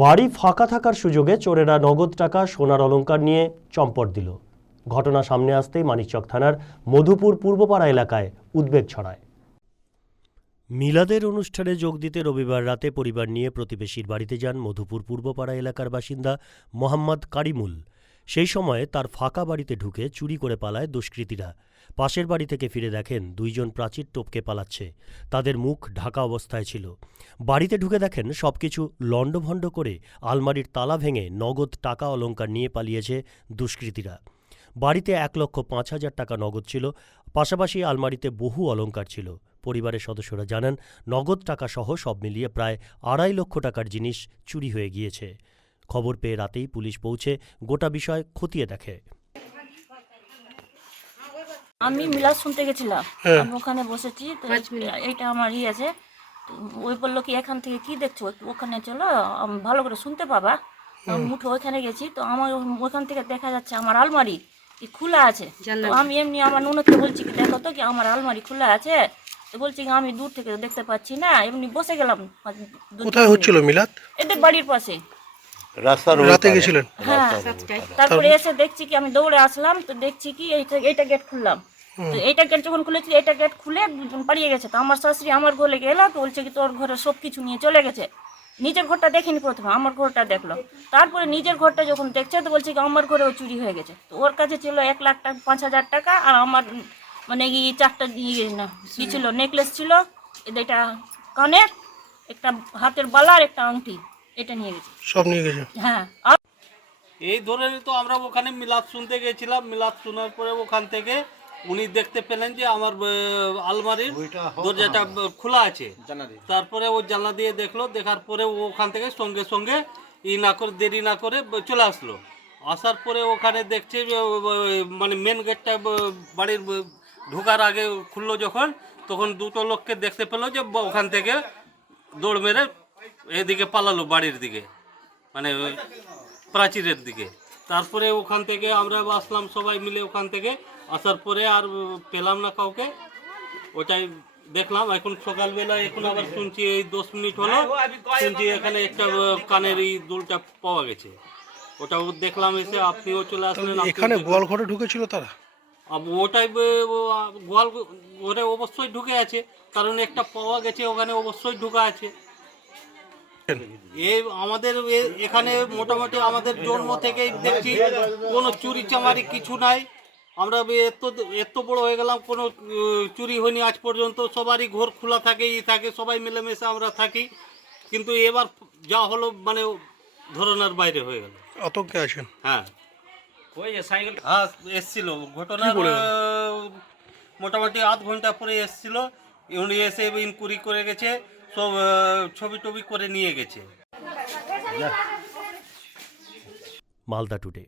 বাড়ি ফাঁকা থাকার সুযোগে চোরেরা নগদ টাকা, সোনার অলংকার নিয়ে চম্পট দিল। ঘটনা সামনে আসতেই মানিকচক থানার মধুপুর পূর্বপাড়া এলাকায় উদ্বেগ ছড়ায়। মিলাদের অনুষ্ঠানে যোগ দিতে রবিবার রাতে পরিবার নিয়ে প্রতিবেশীর বাড়িতে যান মধুপুর পূর্বপাড়া এলাকার বাসিন্দা মোহাম্মদ কারিমুল। সেই সময় তার ফাঁকা বাড়িতে ঢুকে চুরি করে পালায় দুষ্কৃতীরা। পাশের বাড়ি থেকে ফিরে দেখেন দুইজন প্রাচীর টপকে পালাচ্ছে। তাদের মুখ ঢাকা অবস্থায় ছিল। বাড়িতে ঢুকে দেখেন সবকিছু লণ্ডভণ্ড করে আলমারির তালা ভেঙে নগদ টাকা অলংকার নিয়ে পালিয়েছে দুষ্কৃতীরা। বাড়িতে এক লক্ষ পাঁচ হাজার টাকা নগদ ছিল, পাশাপাশি আলমারিতে বহু অলংকার ছিল। পরিবারের সদস্যরা জানান, নগদ টাকা সহ সব মিলিয়ে প্রায় আড়াই লক্ষ টাকার জিনিস চুরি হয়ে গিয়েছে। খবর পেয়ে রাতেই পুলিশ পৌঁছে গোটা বিষয় খতিয়ে দেখে। আমি মিলাদ শুনতে গেছিলাম। আমি ওখানে বসেছি তো এইটা আমার ইয়ে আছে। ওই বলল কি এখান থেকে কি দেখছ? ওখানে চলো ভালো করে শুনতে পাবা। মুঠো ওখানে গেছি। তো আমার ওই- ওখান থেকে দেখা যাচ্ছে আমার আলমারি কি খোলা আছে। তো আমি এমনি আমার নুনকে বলছি কি দেখো তো কি আমার আলমারি খোলা আছে। তো বলছি কি আমি দূর থেকে দেখতে পাচ্ছি না। এমনি বসে গেলাম। কোথায় হচ্ছিল মিলাদ? এদের বাড়ির পাশে। রাস্তার রাতে গেছিলেন? হ্যাঁ তারপরে এসে দেখছি কি আমি দৌড়ে আসলাম তো দেখছি কি এইটা এইটা গেট খুললাম। তো এইটা গেট যখন খুলেছি এইটা গেট খুলে দুজন পালিয়ে গেছে। তো আমার শাশুড়ি আমার ঘরে গেলো তো বলছে কি তোর ঘরে সব কিছু নিয়ে চলে গেছে। নিজের ঘরটা দেখেনি প্রথমে আমার ঘরটা দেখল। তারপরে নিজের ঘরটা যখন দেখছে তো বলছে কি আমার ঘরেও চুরি হয়ে গেছে। তো ওর কাছে ছিল এক লাখ টাকা পাঁচ হাজার টাকা আর আমার মানে কি চারটা ইয়ে না কি ছিল নেকলেস ছিল এটা কানের একটা হাতের বালা আর একটা আংটি। এটা নিয়ে গেছে। সব নিয়ে গেছে? হ্যাঁ। এই ধরে তো আমরা ওখানে মিলাদ শুনতে গেছিলাম। মিলাদ শোনার পরে ওখান থেকে উনি দেখতে পেলেন যে আমার আলমারির দরজাটা খোলা আছে। তারপরে ও জানলা দিয়ে দেখল। দেখার পরে ও ওখান থেকে সঙ্গে সঙ্গে ই না করে দেরি না করে চলে আসলো। আসার পরে ওখানে দেখছে মানে মেন গেটটা বাড়ির ঢোকার আগে খুললো যখন তখন দুটো লোককে দেখতে পেল যে ওখান থেকে দৌড় মেরে এদিকে পালালো বাড়ির দিকে মানে প্রাচীরের দিকে। তারপরে ওখান থেকে আমরা আসলাম সবাই মিলে ওখান থেকে আসার পরে আর পেলাম না কাউকে। ওটাই দেখলাম এখন সকালবেলা এখন আবার শুনছি এই দশ মিনিট হলো শুনছি এখানে একটা কানের এই দুলটা পাওয়া গেছে। ওটাও দেখলাম এসে আপনিও চলে আসলেন এখানে গোয়াল ঘরে ঢুকেছিল তারা? ওটাই গোয়াল ঘরে অবশ্যই ঢুকে আছে কারণ একটা পাওয়া গেছে ওখানে অবশ্যই ঢুকা আছে। এই আমাদের এখানে মোটামুটি আমাদের জন্ম থেকেই দেখছি কোনো চুরি চামারি কিছু নাই। আমরা এত এত বড় হয়ে গেলাম কোনো চুরি হয়নি আজ পর্যন্ত। সবারই ঘর খোলা থাকে ই থাকে সবাই মিলেমিশে আমরা থাকি। কিন্তু এবার যা হলো মানে ধরনার বাইরে হয়ে গেল। আতঙ্কে আছেন? হ্যাঁ। হ্যাঁ এসছিল। ঘটনার আহ, মোটামুটি আধ ঘণ্টা পরে এসছিল। উনি এসে ইনকুয়ারি করে গেছে। সব ছবি টবি করে নিয়ে গেছে। মালদা টুডে।